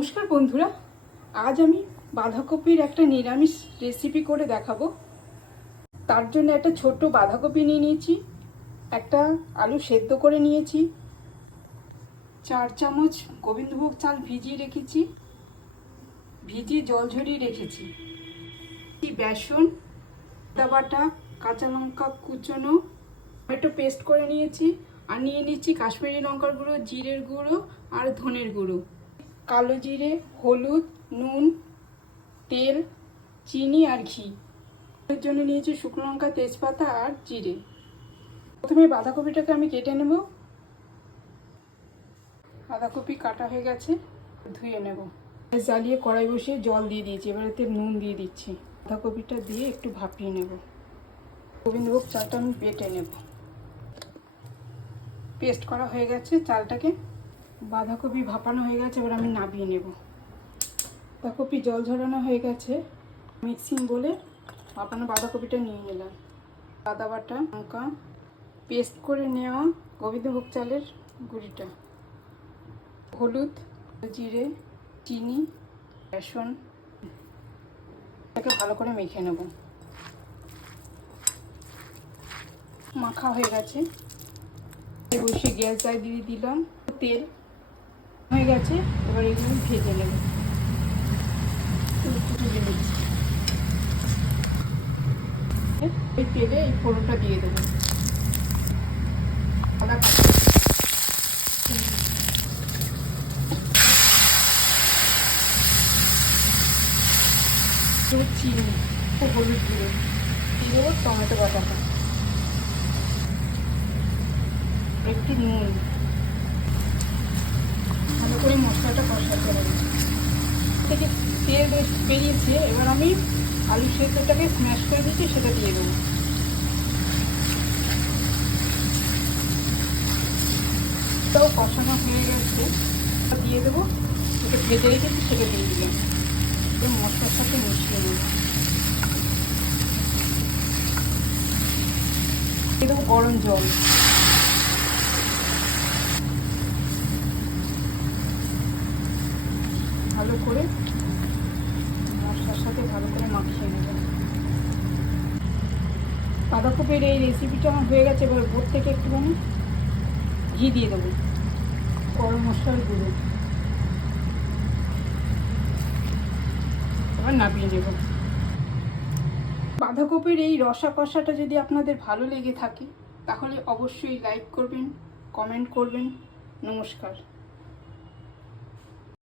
নমস্কার বন্ধুরা, আজ আমি বাঁধাকপির একটা নিরামিষ রেসিপি করে দেখাবো। তার জন্য একটা ছোট্ট বাঁধাকপি নিয়ে নিয়েছি, একটা আলু সেদ্ধ করে নিয়েছি, 4 চামচ গোবিন্দভোগ চাল ভিজিয়ে রেখেছি, ভিজিয়ে জল ঝরিয়ে রেখেছি, বেসন, আদা বাটা, কাঁচা লঙ্কা কুচনো, টমেটো পেস্ট করে নিয়েছি, আর নিয়ে নিচ্ছি কাশ্মীরি লঙ্কার গুঁড়ো, জিরের গুঁড়ো আর ধনের গুঁড়ো, কালো জিরে, হলুদ, নুন, তেল, চিনি আর ঘি। এর জন্য নিয়েছি শুকনো লঙ্কা, তেজপাতা আর জিরে। প্রথমে বাঁধাকপিটাকে আমি কেটে নেব। বাঁধাকপি কাটা হয়ে গেছে, ধুয়ে নেব। জ্বালিয়ে কড়াই বসিয়ে জল দিয়ে দিয়েছি, এবার এতে নুন দিয়ে দিচ্ছি। বাঁধাকপিটা দিয়ে একটু ভাপিয়ে নেব। গোবিন্দভোগ চালটা আমি বেটে নেব। পেস্ট করা হয়ে গেছে চালটাকে। বাঁধাকপি ভাপানো হয়ে গেছে, এবার আমি নামিয়ে নেব। বাঁধাকপি জল ঝরানো হয়ে গেছে, মিক্সিং বলে ভাপানো বাঁধাকপিটা নিয়ে নিলাম। আদা বাটা, লঙ্কা পেস্ট করে নেওয়া গোবিন্দভোগ চালের গুঁড়িটা, হলুদ, জিরে, চিনি, বেসন, এটাকে ভালো করে মেখে নেব। মাখা হয়ে গেছে, বসিয়ে গ্যাস দিয়ে দিলাম। তেল হয়ে গেছে, এবার এগুলো ভেজে নেব। এই তেলে এই ফোড়নটা দিয়ে দেবো। আদা কাটা, চিনি, হলুদ গুঁড়ো দিয়ে দেবো, টমেটো বাটাটা, একটু নুন, ভালো করে মশলাটা কষাতে হবে। থেকে তেল বেরিয়েছে, এবার আমি আলু সেদ্ধটাকে স্ম্যাশ করে দিচ্ছি, সেটা দিয়ে দেবো। এটাও কষানো হয়ে গেছে, দিয়ে দেবো। যেটা ভেজে রেখেছি সেটা দিয়ে দিলাম, মশলার সাথে মিশিয়ে নেব। দিয়ে দেবো গরম জল, ভালো করে মশলার সাথে ভালো করে মাখিয়ে নেব। বাঁধাকপির এই রেসিপিটা আমার হয়ে গেছে, এবার ওপর থেকে একটুখানি ঘি দিয়ে দেবো, গরম মশলার গুঁড়ো, এবার নামিয়ে নেব। বাঁধাকপির এই রসা কষাটা যদি আপনাদের ভালো লেগে থাকে তাহলে অবশ্যই লাইক করবেন, কমেন্ট করবেন। নমস্কার।